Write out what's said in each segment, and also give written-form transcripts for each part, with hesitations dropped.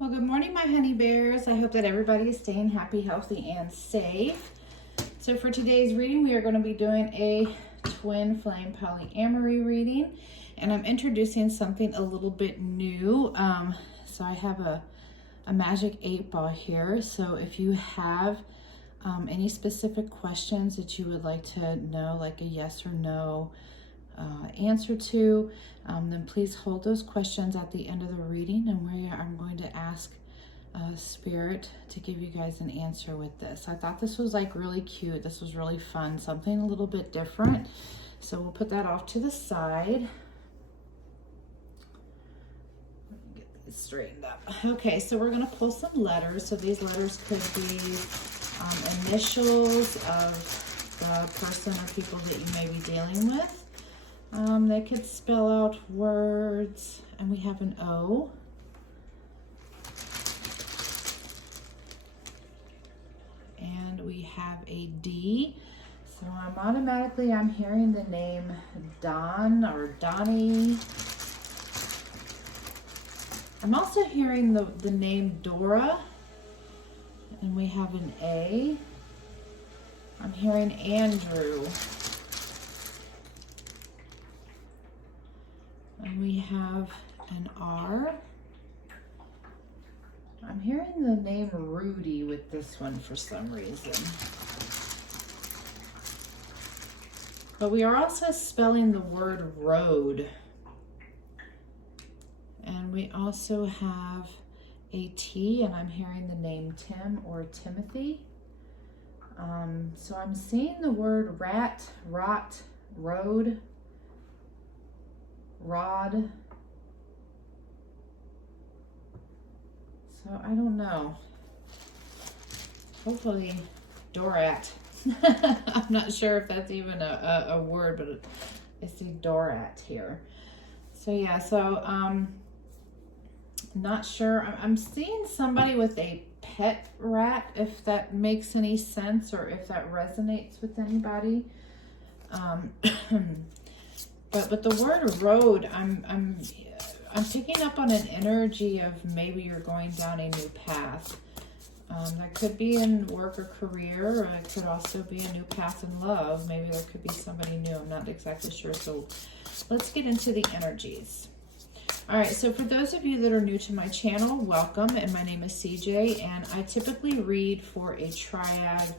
Well, good morning, my honey bears. I hope that everybody is staying happy, healthy, and safe. So for today's reading, we are going to be doing a twin flame polyamory reading, and I'm introducing something a little bit new. So I have a magic 8-ball here. So if you have any specific questions that you would like to know, like a yes or no answer to, then please hold those questions at the end of the reading, and I'm going to ask Spirit to give you guys an answer with this. I thought this was like really cute. This was really fun, something a little bit different. So we'll put that off to the side. Get these straightened up. Okay, so we're going to pull some letters. So these letters could be initials of the person or people that you may be dealing with. They could spell out words, and we have an O. And we have a D. So I'm hearing the name Don or Donnie. I'm also hearing the name Dora. And we have an A. I'm hearing Andrew. And we have an R. I'm hearing the name Rudy with this one for some reason. But we are also spelling the word road. And we also have a T, and I'm hearing the name Tim or Timothy. So I'm seeing the word rat, rot, road, rod. So I don't know. Hopefully Dorat. I'm not sure if that's even a word, but I see Dorat here. So yeah, so not sure. I'm seeing somebody with a pet rat, if that makes any sense or if that resonates with anybody. But the word road, I'm picking up on an energy of maybe you're going down a new path. That could be in work or career, or it could also be a new path in love. Maybe there could be somebody new. I'm not exactly sure. So let's get into the energies. All right, so for those of you that are new to my channel, welcome. And my name is CJ, and I typically read for a triad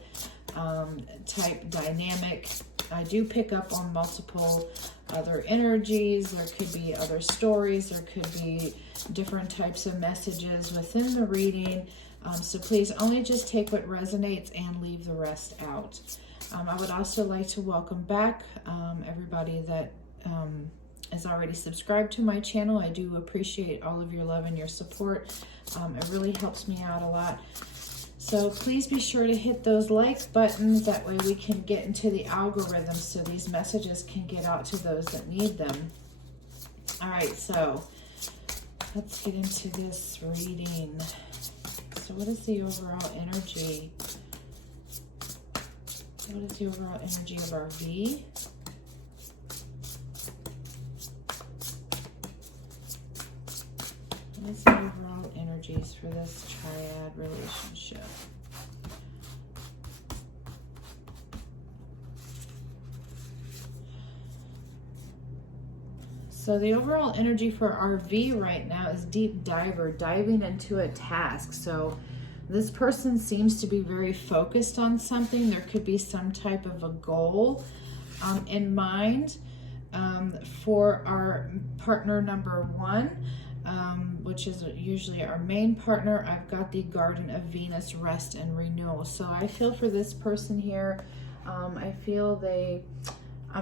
type dynamic. I do pick up on multiple other energies. There could be other stories. There could be different types of messages within the reading. So please only just take what resonates and leave the rest out. I would also like to welcome back everybody that is already subscribed to my channel. I do appreciate all of your love and your support. It really helps me out a lot. So please be sure to hit those like buttons. That way we can get into the algorithm so these messages can get out to those that need them. All right, so let's get into this reading. So what is the overall energy? What is the overall energy of our V? What is the overall energies for this triad relationship? So the overall energy for our V right now is deep diver, diving into a task. So this person seems to be very focused on something. There could be some type of a goal in mind for our partner number one. Which is usually our main partner. I've got the Garden of Venus, rest and renewal. So I feel for this person here, I'm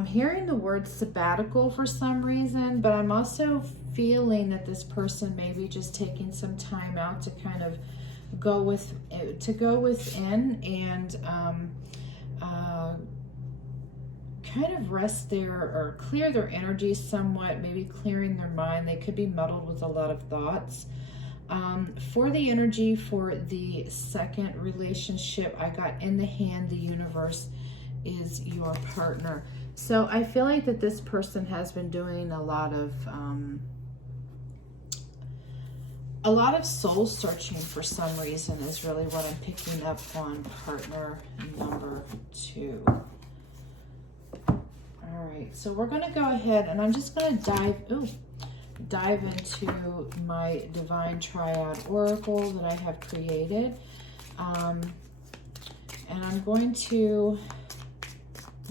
hearing the word sabbatical for some reason, but I'm also feeling that this person may be just taking some time out to kind of go within and kind of rest there or clear their energy somewhat, maybe clearing their mind. They could be muddled with a lot of thoughts. For the energy for the second relationship, I got in the hand, the universe is your partner. So I feel like that this person has been doing a lot of A lot of soul searching for some reason is really what I'm picking up on partner number 2. All right, so we're going to go ahead and I'm just going to dive into my Divine Triad Oracle that I have created. And I'm going to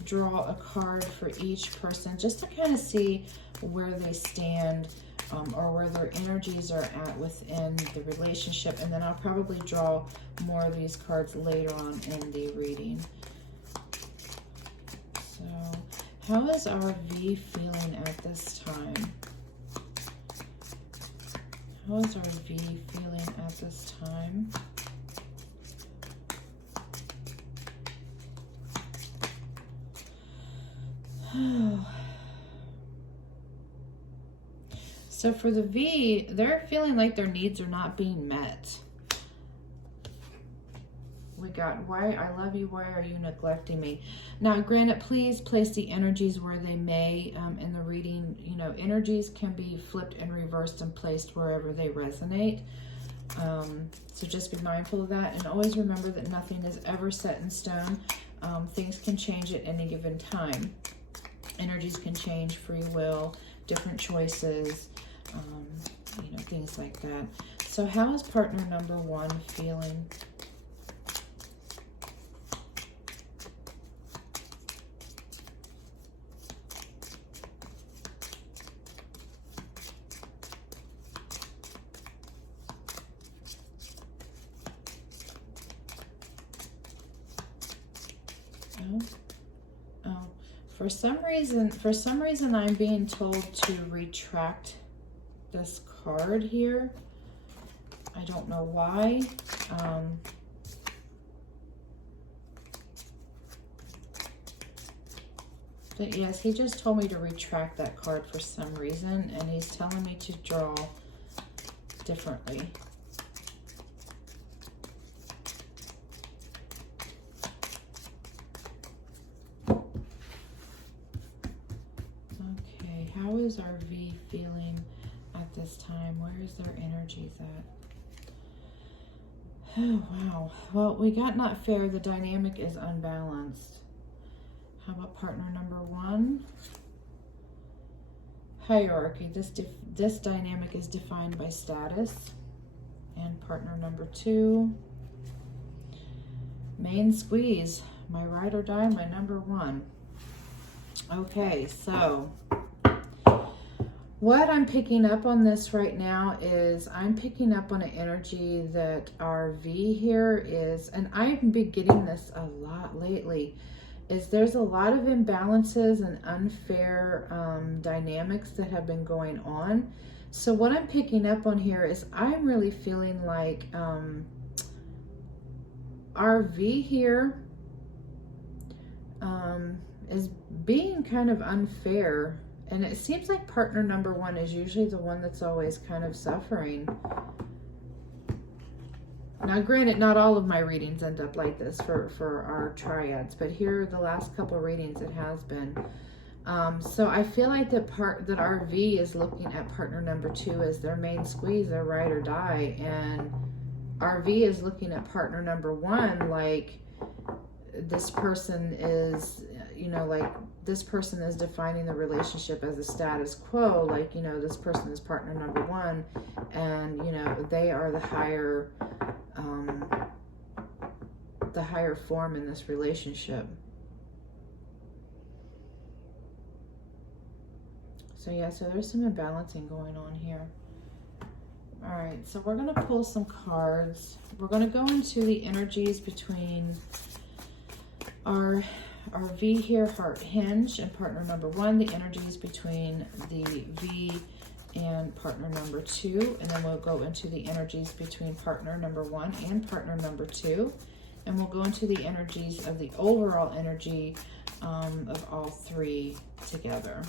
draw a card for each person just to kind of see where they stand, or where their energies are at within the relationship. And then I'll probably draw more of these cards later on in the reading. So, how is our V feeling at this time? How is our V feeling at this time? So for the V, they're feeling like their needs are not being met. We got, why, I love you, why are you neglecting me? Now, granted, please place the energies where they may in the reading. You know, energies can be flipped and reversed and placed wherever they resonate. So just be mindful of that. And always remember that nothing is ever set in stone. Things can change at any given time. Energies can change, free will, different choices, you know, things like that. So how is partner number 1 feeling? For some reason I'm being told to retract this card here. I don't know why. But yes, he just told me to retract that card for some reason, and he's telling me to draw differently. How is our V feeling at this time? Where is their energies at? Oh, wow. Well, we got not fair. The dynamic is unbalanced. How about partner number 1? Hierarchy. This dynamic is defined by status. And partner number 2. Main squeeze. My ride or die, my number 1. Okay, so what I'm picking up on this right now is I'm picking up on an energy that our V here is, and I've been getting this a lot lately, is there's a lot of imbalances and unfair dynamics that have been going on. So what I'm picking up on here is I'm really feeling like our V here is being kind of unfair. And it seems like partner number 1 is usually the one that's always kind of suffering. Now, granted, not all of my readings end up like this for our triads, but here, the last couple readings, it has been. So I feel like that our V is looking at partner number 2 as their main squeeze, their ride or die, and our V is looking at partner number 1 like this person is, you know, like this person is defining the relationship as a status quo, like, you know, this person is partner number 1, and, you know, they are the higher form in this relationship. So yeah, so there's some imbalancing going on here. All right, so we're going to pull some cards. We're going to go into the energies between our V here, heart hinge, and partner number 1, the energies between the V and partner number 2, and then we'll go into the energies between partner number 1 and partner number 2, and we'll go into the energies of the overall energy of all 3 together.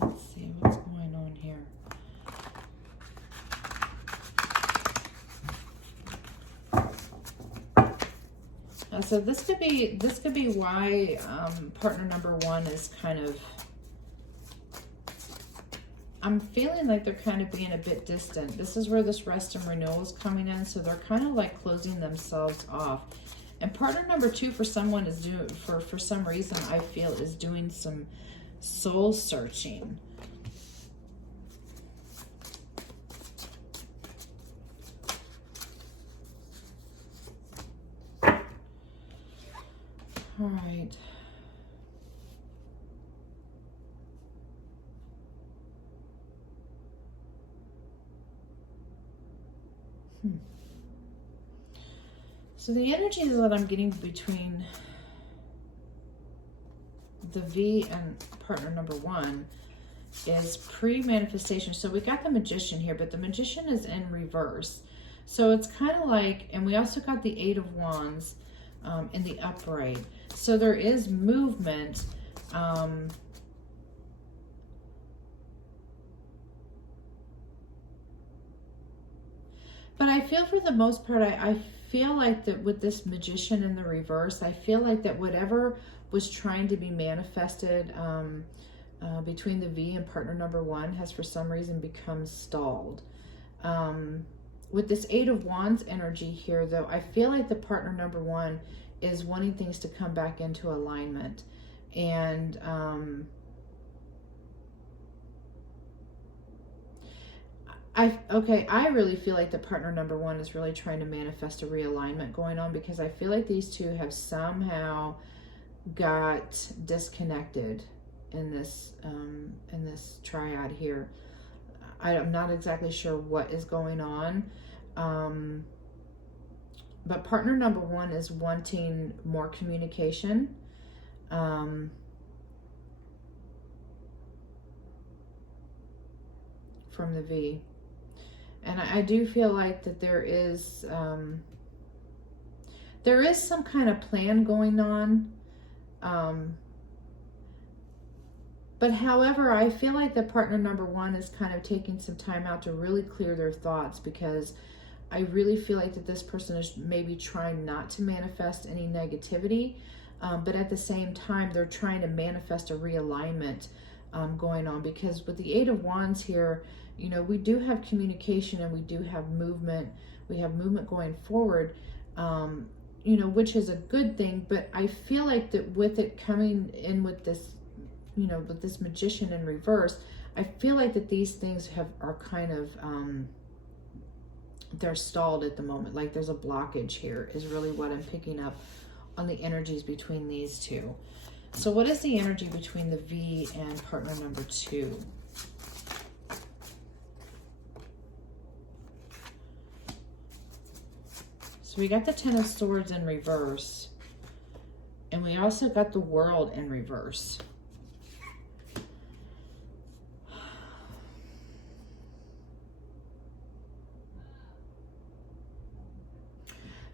Let's see what's going on here. so this could be why partner number one is kind of, I'm feeling like they're kind of being a bit distant. This is where this rest and renewal is coming in, so they're kind of like closing themselves off. And partner number two for someone is doing, for some reason I feel, is doing some soul searching. All right. So the energy that I'm getting between the V and partner number one is pre-manifestation. So we got the Magician here, but the Magician is in reverse. So it's kind of like, and we also got the Eight of Wands in the upright. So there is movement. But I feel for the most part, I feel like that with this Magician in the reverse, I feel like that whatever was trying to be manifested between the V and partner number one has for some reason become stalled. With this Eight of Wands energy here, though, I feel like the partner number one is wanting things to come back into alignment. And I really feel like the partner number one is really trying to manifest a realignment going on, because I feel like these two have somehow got disconnected in this triad here. I'm not exactly sure what is going on, but partner number one is wanting more communication. From the V. And I do feel like that there is some kind of plan going on. But however, I feel like the partner number one is kind of taking some time out to really clear their thoughts, because I really feel like that this person is maybe trying not to manifest any negativity, but at the same time, they're trying to manifest a realignment going on, because with the Eight of Wands here, you know, we do have communication and we do have movement. We have movement going forward, you know, which is a good thing. But I feel like that with it coming in with this, you know, with this Magician in reverse, I feel like that these things are kind of, they're stalled at the moment. Like there's a blockage here is really what I'm picking up on the energies between these two. So what is the energy between the V and partner number two? So we got the Ten of Swords in reverse, and we also got the World in reverse.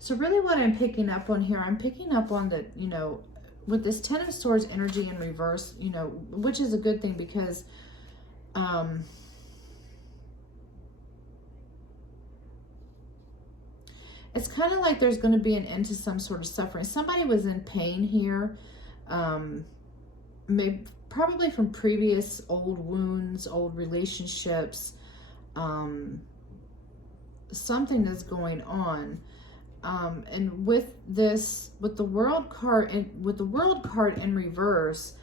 So really what I'm picking up on here, I'm picking up on that, you know, with this Ten of Swords energy in reverse, you know, which is a good thing, because it's kind of like there's going to be an end to some sort of suffering. Somebody was in pain here, maybe probably from previous old wounds, old relationships, something that's going on. And with the World card in reverse,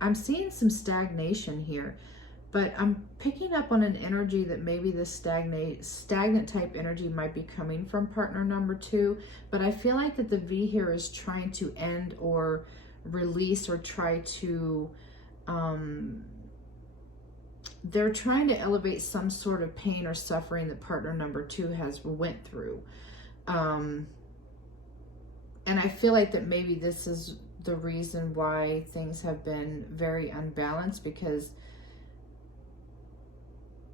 I'm seeing some stagnation here, but I'm picking up on an energy that maybe this stagnant type energy might be coming from partner number two. But I feel like that the V here is trying to end or release, or try to, they're trying to elevate some sort of pain or suffering that partner number two has went through. And I feel like that maybe this is the reason why things have been very unbalanced, because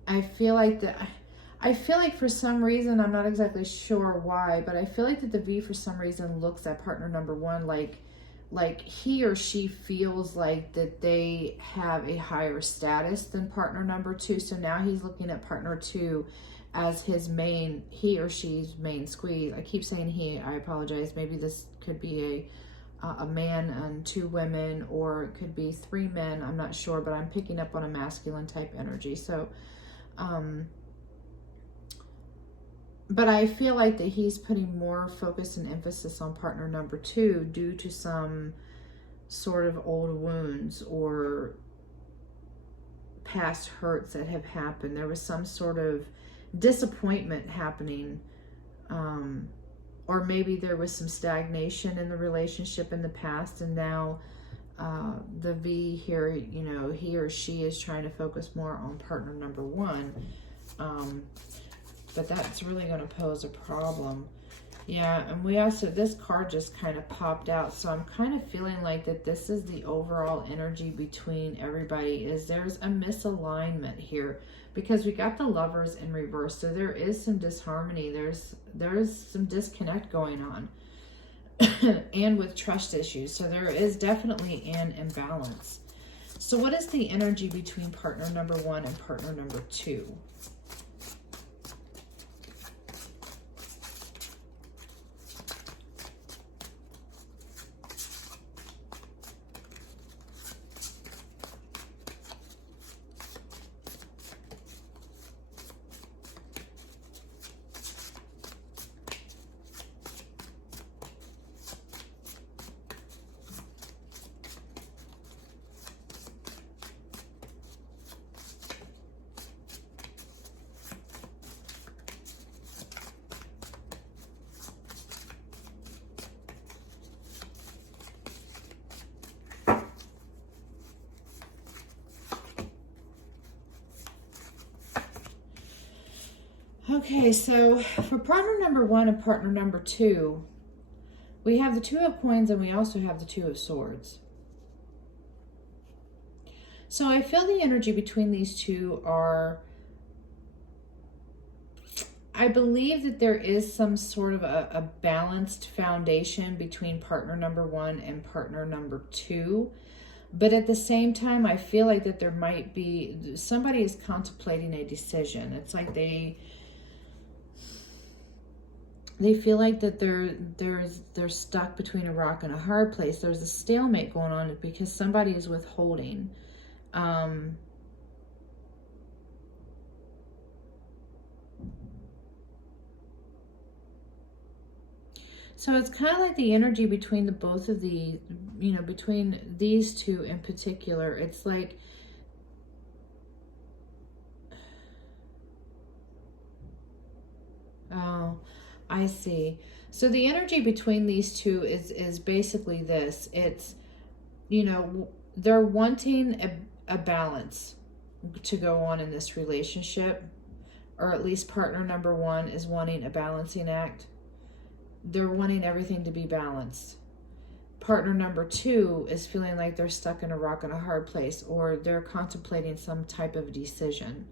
I feel like for some reason, I'm not exactly sure why, but I feel like that the V for some reason looks at partner number one like he or she feels like that they have a higher status than partner number two. So now he's looking at partner two as his main, he or she's main squeeze. I keep saying he, I apologize. Maybe this could be a man and 2 women, or it could be 3 men. I'm not sure, but I'm picking up on a masculine type energy. So, but I feel like that he's putting more focus and emphasis on partner number 2 due to some sort of old wounds or past hurts that have happened. There was some sort of disappointment happening, or maybe there was some stagnation in the relationship in the past, and now the V here, you know, he or she is trying to focus more on partner number 1, but that's really going to pose a problem. Yeah, and we also, this card just kind of popped out, so I'm kind of feeling like that this is the overall energy between everybody, is there's a misalignment here, because we got the Lovers in reverse, so there is some disharmony, there's some disconnect going on, and with trust issues, so there is definitely an imbalance. So what is the energy between partner number 1 and partner number 2? Okay, so for partner number 1 and partner number 2, we have the 2 of Coins and we also have the 2 of Swords. So I feel the energy between these two are, I believe that there is some sort of a balanced foundation between partner number 1 and partner number 2. But at the same time, I feel like that there might be, somebody is contemplating a decision. It's like they feel like that they're stuck between a rock and a hard place. There's a stalemate going on because somebody is withholding. So it's kind of like the energy between the both of the, you know, between these two in particular. It's like, oh, I see. So the energy between these two is basically this. It's, you know, they're wanting a balance to go on in this relationship, or at least partner number 1 is wanting a balancing act. They're wanting everything to be balanced. Partner number 2 is feeling like they're stuck in a rock and a hard place, or they're contemplating some type of decision.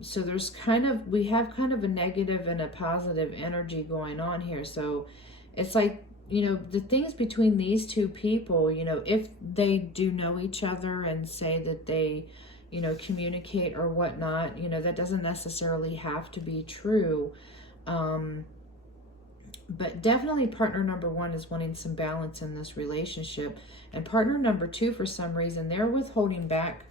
So there's kind of, we have kind of a negative and a positive energy going on here. So it's like, you know, the things between these two people, you know, if they do know each other and say that they, you know, communicate or whatnot, you know, that doesn't necessarily have to be true. But definitely partner number 1 is wanting some balance in this relationship. And partner number 2, for some reason, they're withholding back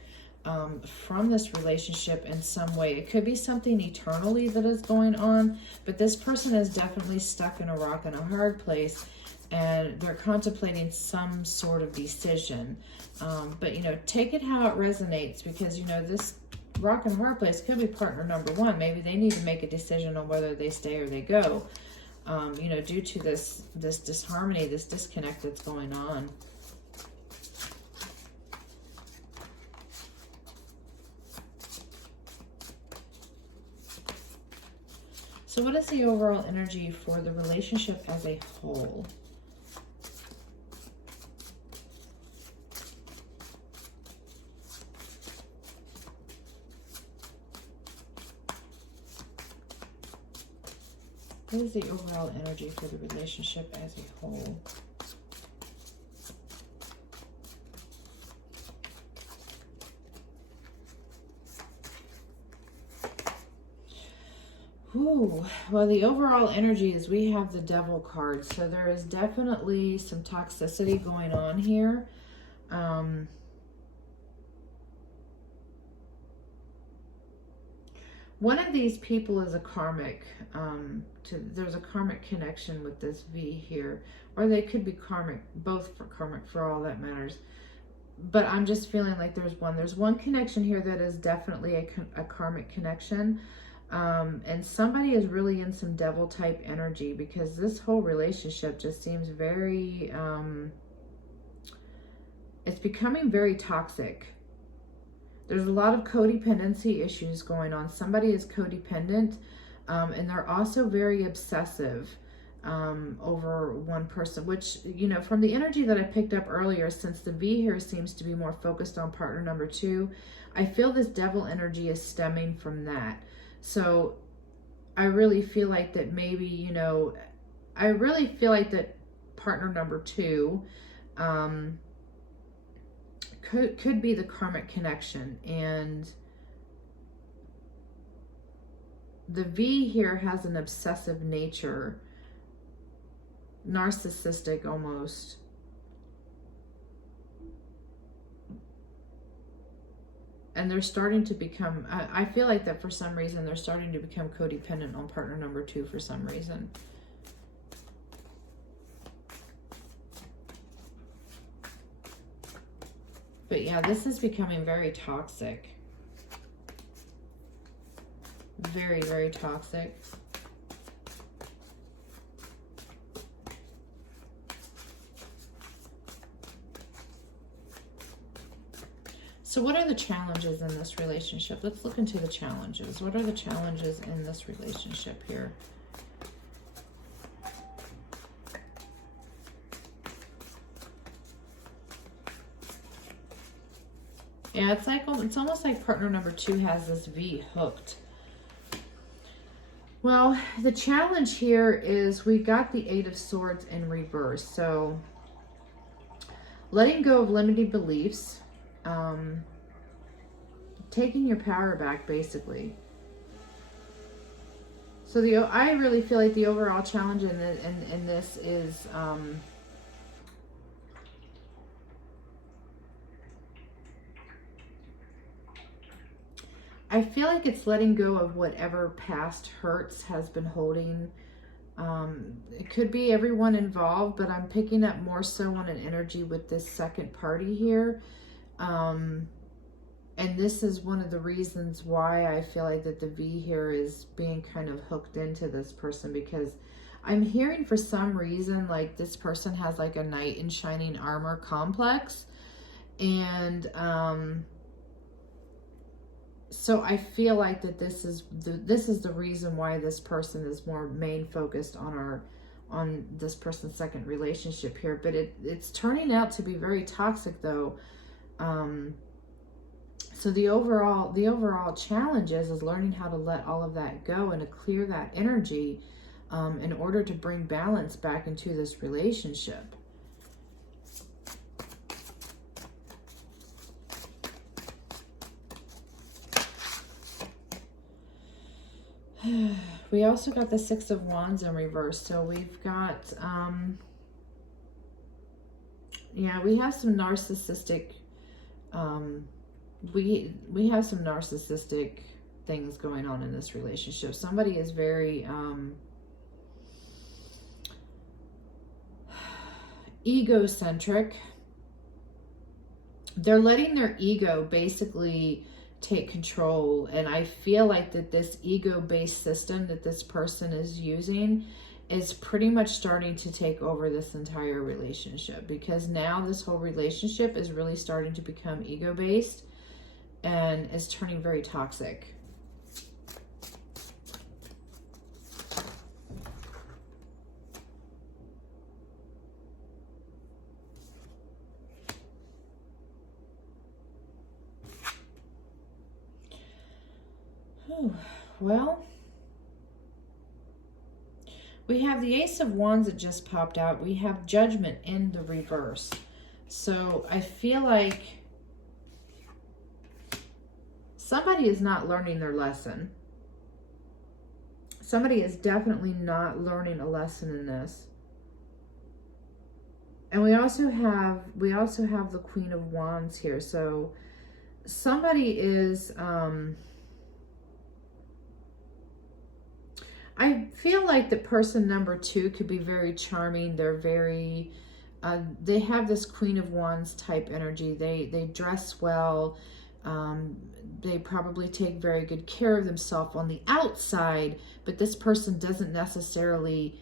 from this relationship in some way. It could be something eternally that is going on, but this person is definitely stuck in a rock and a hard place, and they're contemplating some sort of decision. But, you know, take it how it resonates, because, you know, this rock and hard place could be partner number 1. Maybe they need to make a decision on whether they stay or they go, you know, due to this disharmony, this disconnect that's going on. So what is the overall energy for the relationship as a whole? What is the overall energy for the relationship as a whole? Ooh, well, the overall energy is we have the Devil card. So there is definitely some toxicity going on here. One of these people is a karmic. There's a karmic connection with this V here. Or they could be karmic, both for karmic for all that matters. But I'm just feeling like there's one connection here that is definitely a karmic connection. And somebody is really in some devil type energy, because this whole relationship just seems very, it's becoming very toxic. There's a lot of codependency issues going on. Somebody is codependent, and they're also very obsessive over one person, which, you know, from the energy that I picked up earlier, since the V here seems to be more focused on partner number 2, I feel this devil energy is stemming from that. So I really feel like that maybe, you know, I really feel like that partner number 2 could be the karmic connection. And the V here has an obsessive nature, narcissistic almost. And they're starting to become, I feel like that for some reason, they're starting to become codependent on partner number 2 for some reason. But yeah, this is becoming very toxic. Very, very toxic. So what are the challenges in this relationship? Let's look into the challenges. What are the challenges in this relationship here? Yeah, it's almost like partner number 2 has this V hooked. Well, the challenge here is we got the 8 of Swords in reverse. So letting go of limiting beliefs, taking your power back, basically. So I really feel like the overall challenge in this is I feel like it's letting go of whatever past hurts has been holding. It could be everyone involved, but I'm picking up more so on an energy with this second party here. And this is one of the reasons why I feel like that the V here is being kind of hooked into this person, because I'm hearing for some reason like this person has like a knight in shining armor complex. And so I feel like that this is the reason why this person is more main focused on this person's second relationship here. But it's turning out to be very toxic though. So the overall challenge is learning how to let all of that go and to clear that energy in order to bring balance back into this relationship. We also got the 6 of Wands in reverse. So we've got, yeah, we have some narcissistic, we have some narcissistic things going on in this relationship. Somebody is very egocentric. They're letting their ego basically take control, and I feel like that this ego-based system that this person is using is pretty much starting to take over this entire relationship, because now this whole relationship is really starting to become ego-based and is turning very toxic. Well, we have the Ace of Wands that just popped out. We have Judgment in the reverse. So I feel like somebody is not learning their lesson. Somebody is definitely not learning a lesson in this. And we also have the Queen of Wands here. So somebody is, I feel like the person number 2 could be very charming. They're very, they have this Queen of Wands type energy. They dress well. They probably take very good care of themselves on the outside, but this person doesn't necessarily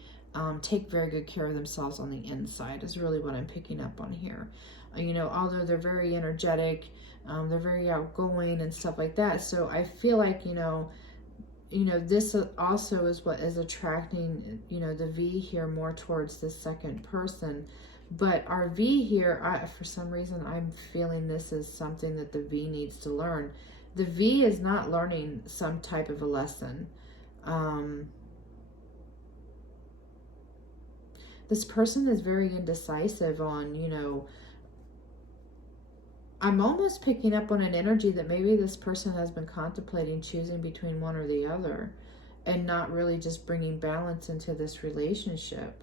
take very good care of themselves on the inside is really what I'm picking up on here. You know, although they're very energetic, they're very outgoing and stuff like that. So I feel like, you know, this also is what is attracting, you know, the V here more towards the second person. But our V here, for some reason, I'm feeling this is something that the V needs to learn. The V is not learning some type of a lesson. This person is very indecisive on, you know, I'm almost picking up on an energy that maybe this person has been contemplating choosing between one or the other and not really just bringing balance into this relationship.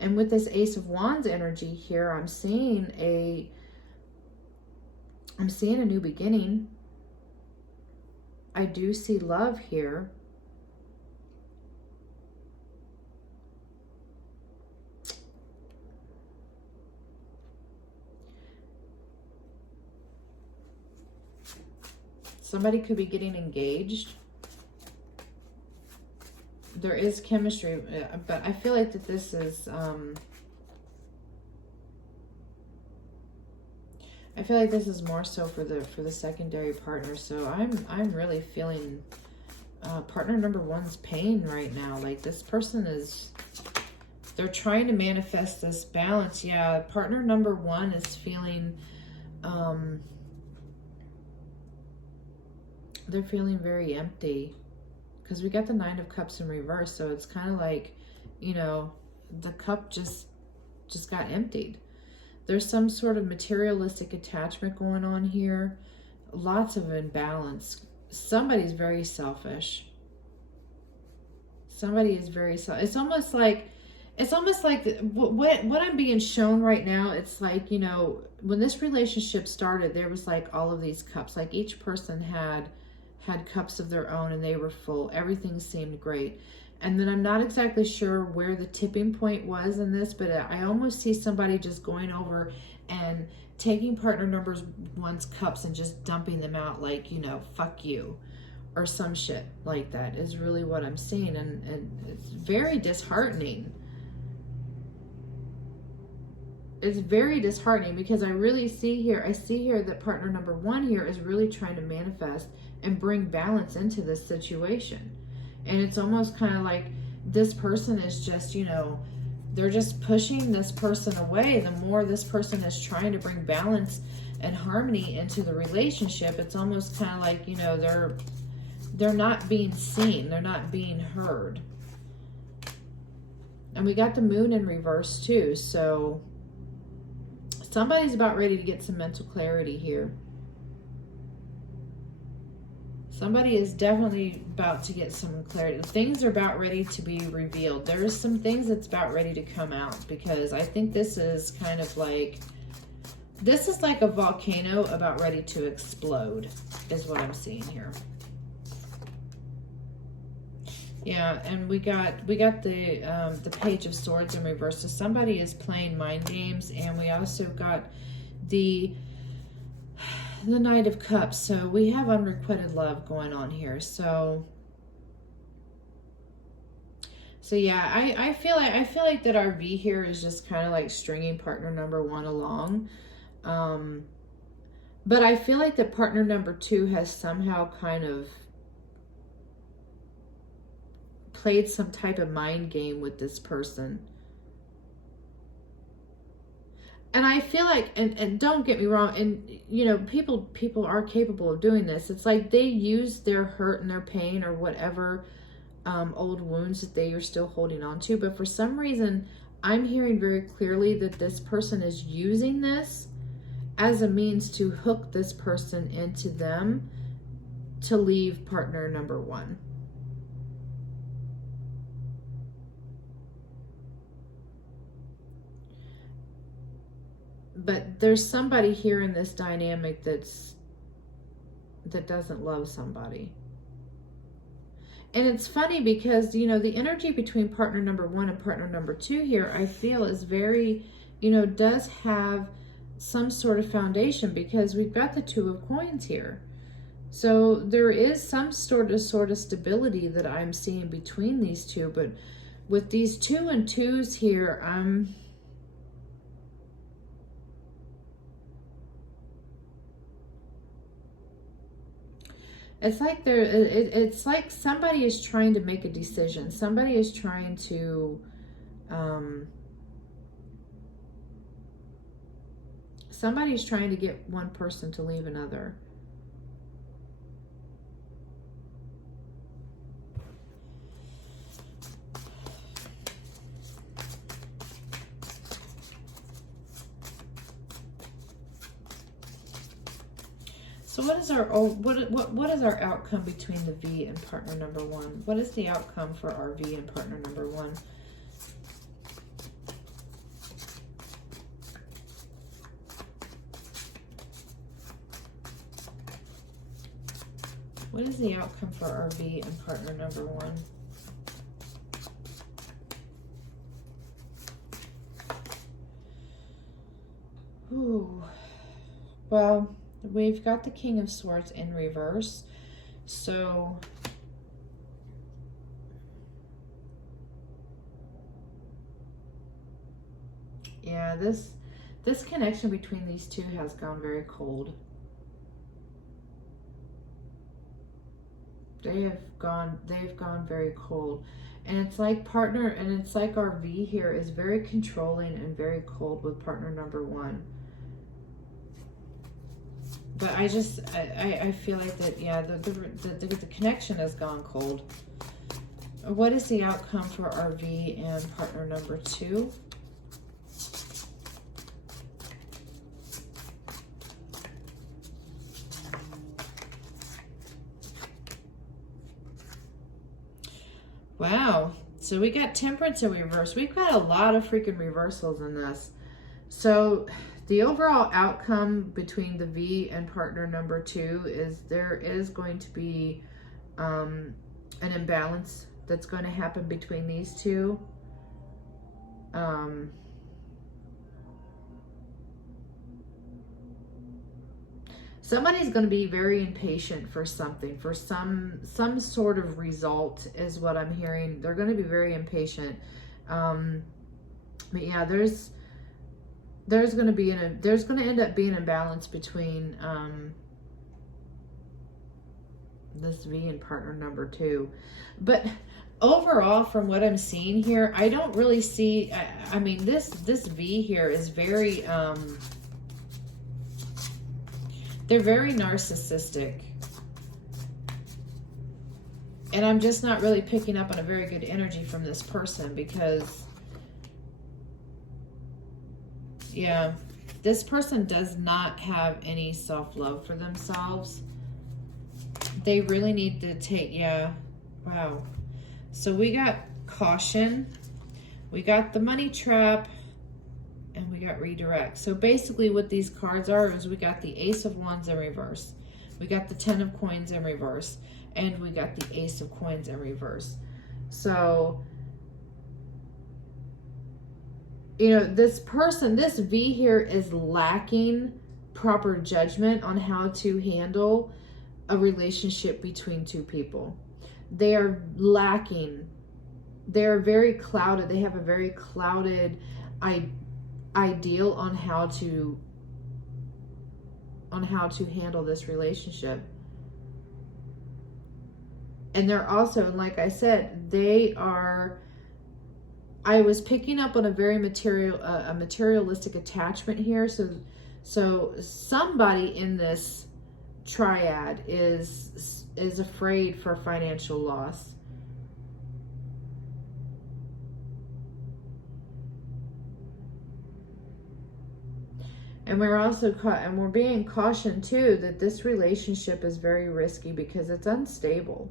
And with this Ace of Wands energy here, I'm seeing a new beginning. I do see love here. Somebody could be getting engaged. There is chemistry, but I feel like that this is, I feel like this is more so for the secondary partner. So I'm really feeling partner number 1's pain right now. Like this person is, they're trying to manifest this balance. Yeah, partner number 1 is feeling, they're feeling very empty. Because we got the 9 of Cups in reverse, so it's kind of like, you know, the cup just got emptied. There's some sort of materialistic attachment going on here. Lots of imbalance. Somebody's very selfish. Somebody is very selfish. It's almost like what I'm being shown right now. It's like, you know, when this relationship started, there was like all of these cups. Like each person had cups of their own and they were full. Everything seemed great. And then I'm not exactly sure where the tipping point was in this, but I almost see somebody just going over and taking partner number 1's cups and just dumping them out like, you know, fuck you or some shit like that is really what I'm seeing. And it's very disheartening. It's very disheartening because I really see here, that partner number 1 here is really trying to manifest and bring balance into this situation. And it's almost kind of like this person is just, you know, they're just pushing this person away. The more this person is trying to bring balance and harmony into the relationship, it's almost kind of like, you know, they're not being seen. They're not being heard. And we got the Moon in reverse too. So somebody's about ready to get some mental clarity here. Somebody is definitely about to get some clarity. Things are about ready to be revealed. There's some things that's about ready to come out because I think this is kind of like, this is like a volcano about ready to explode is what I'm seeing here. Yeah, and we got the Page of Swords in reverse. So somebody is playing mind games, and we also got the Knight of Cups. So we have unrequited love going on here. So yeah, I feel like that our V here is just kind of like stringing partner number 1 along. But I feel like that partner number 2 has somehow kind of played some type of mind game with this person. And I feel like, and don't get me wrong, and you know, people are capable of doing this. It's like they use their hurt and their pain or whatever old wounds that they are still holding on to. But for some reason, I'm hearing very clearly that this person is using this as a means to hook this person into them to leave partner number 1. But there's somebody here in this dynamic that doesn't love somebody. And it's funny because, you know, the energy between partner number 1 and partner number 2 here, I feel is very, you know, does have some sort of foundation, because we've got the 2 of coins here. So there is some sort of stability that I'm seeing between these two. But with these 2 and 2s here, it's like it's like somebody is trying to make a decision. Somebody is trying to, somebody's trying to get one person to leave another. So what is our what is our outcome between the V and partner number 1? What is the outcome for our V and partner number 1? What is the outcome for our V and partner number 1? Ooh. Well, we've got the King of Swords in reverse. So yeah, this connection between these two has gone very cold. They've gone very cold. And it's like our V here is very controlling and very cold with partner number 1. But I feel like that, yeah, the connection has gone cold. What is the outcome for our V and partner number 2? Wow. So we got Temperance in reverse. We've got a lot of freaking reversals in this. So the overall outcome between the V and partner number 2 is there is going to be an imbalance that's going to happen between these two. Somebody's going to be very impatient for something, for some sort of result is what I'm hearing. They're going to be very impatient. But yeah, there's going to end up being a balance between this V and partner number 2. But overall, from what I'm seeing here, I don't really see, I mean, this V here is very, they're very narcissistic. And I'm just not really picking up on a very good energy from this person because, yeah, this person does not have any self-love for themselves. They really need to take, yeah, wow. So we got caution, we got the money trap, and we got redirect. So basically what these cards are is we got the Ace of Wands in reverse, we got the 10 of Coins in reverse, and we got the Ace of Coins in reverse. So, you know, this person, this V here is lacking proper judgment on how to handle a relationship between two people. They are lacking. They're very clouded. They have a very clouded ideal on how to handle this relationship. And they're also, like I said, they are, I was picking up on a very materialistic attachment here. So somebody in this triad is afraid for financial loss. And we're being cautioned too that this relationship is very risky because it's unstable.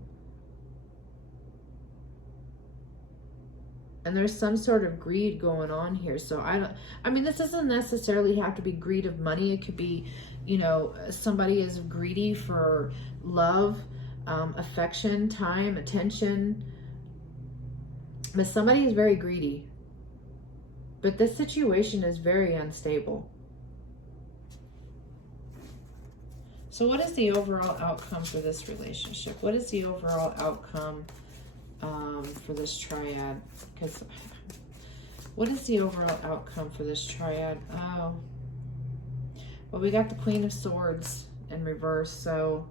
And there's some sort of greed going on here. So I mean, this doesn't necessarily have to be greed of money. It could be, you know, somebody is greedy for love, affection, time, attention. But somebody is very greedy. But this situation is very unstable. So what is the overall outcome for this relationship? What is the overall outcome for this triad? Because what is the overall outcome for this triad? Oh, well, we got the Queen of Swords in reverse, so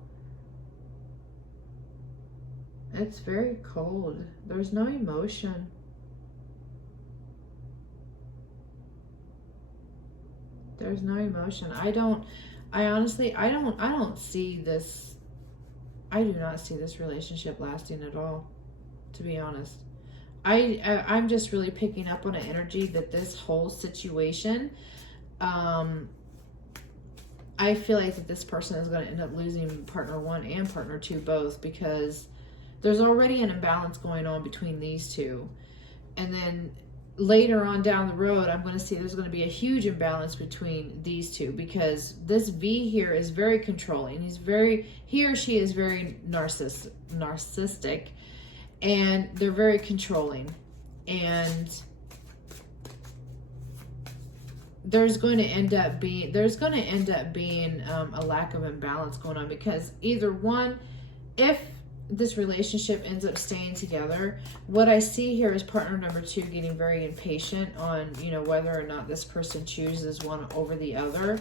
it's very cold. There's no emotion. There's no emotion. I honestly don't see this. I do not see this relationship lasting at all, to be honest. I'm just really picking up on an energy that this whole situation, I feel like that this person is going to end up losing partner 1 and partner 2 both, because there's already an imbalance going on between these two. And then later on down the road, I'm going to see there's going to be a huge imbalance between these two, because this V here is very controlling. He or she is very narcissistic, and they're very controlling. And there's going to end up being a lack of imbalance going on, because either one, if this relationship ends up staying together, what I see here is partner number 2 getting very impatient on, you know, whether or not this person chooses one over the other.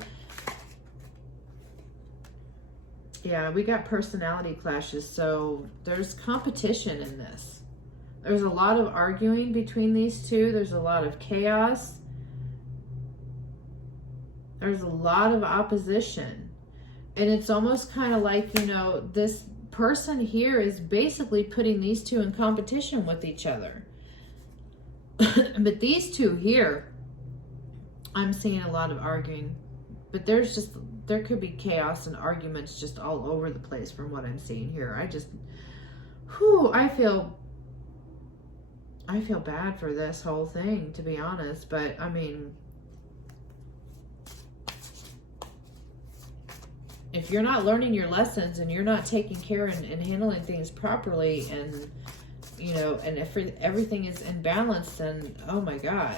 Yeah, we got personality clashes, so there's competition in this. There's a lot of arguing between these two. There's a lot of chaos. There's a lot of opposition. And it's almost kind of like, you know, this person here is basically putting these two in competition with each other. But these two here, I'm seeing a lot of arguing. But there could be chaos and arguments just all over the place from what I'm seeing here. I feel bad for this whole thing, to be honest. But I mean, if you're not learning your lessons and you're not taking care and handling things properly, and, you know, and if everything is imbalanced, then, oh my God.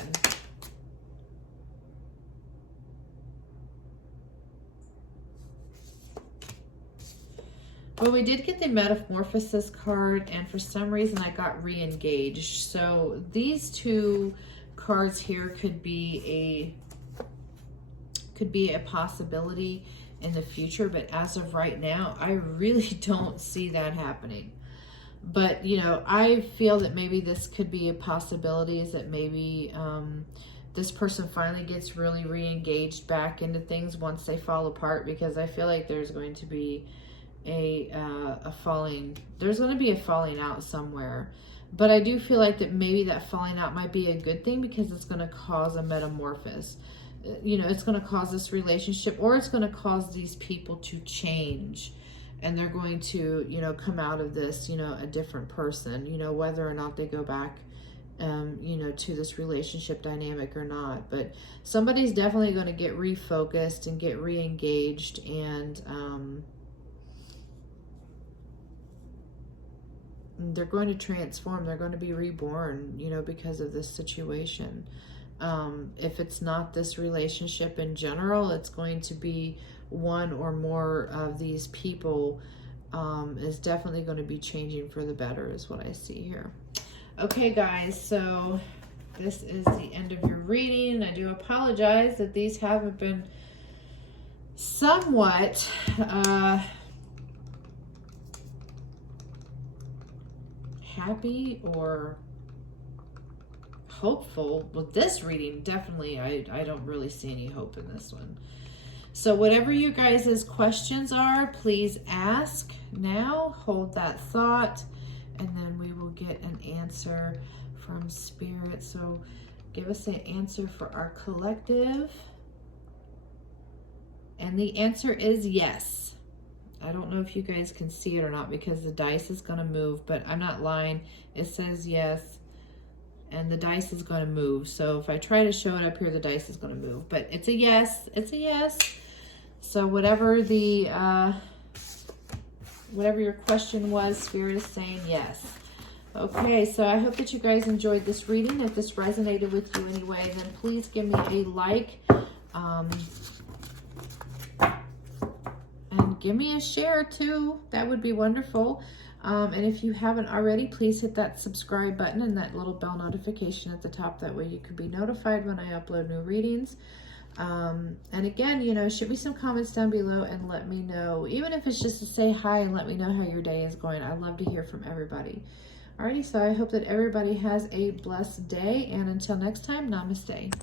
Well, we did get the Metamorphosis card, and for some reason I got re-engaged. So these two cards here could be a possibility in the future, but as of right now, I really don't see that happening. But, you know, I feel that maybe this could be a possibility, is that maybe this person finally gets really re-engaged back into things once they fall apart, because I feel like there's going to be there's going to be a falling out somewhere. But I do feel like that maybe that falling out might be a good thing, because it's going to cause a metamorphosis. You know, it's going to cause this relationship, or it's going to cause these people to change, and they're going to, you know, come out of this, you know, a different person, you know, whether or not they go back, you know, to this relationship dynamic or not. But somebody's definitely going to get refocused and get re-engaged, and they're going to transform. They're going to be reborn, you know, because of this situation. If it's not this relationship in general, it's going to be one or more of these people is definitely going to be changing for the better, is what I see here. Okay, guys, so this is the end of your reading. I do apologize that these haven't been somewhat happy or hopeful. With this reading, definitely I don't really see any hope in this one. So whatever you guys' questions are, please ask now. Hold that thought, and then we will get an answer from Spirit. So give us an answer for our collective. And the answer is yes. I don't know if you guys can see it or not, because the dice is going to move, but I'm not lying. It says yes. and the dice is going to move. So if I try to show it up here, the dice is going to move. But it's a yes. It's a yes. So whatever the whatever your question was, Spirit is saying yes. Okay, so I hope that you guys enjoyed this reading. If this resonated with you anyway, then please give me a like. And give me a share too. That would be wonderful. And if you haven't already, please hit that subscribe button and that little bell notification at the top. That way you can be notified when I upload new readings. And again, you know, shoot me some comments down below and let me know, even if it's just to say hi and let me know how your day is going. I love to hear from everybody. Alrighty, so I hope that everybody has a blessed day, and until next time, namaste.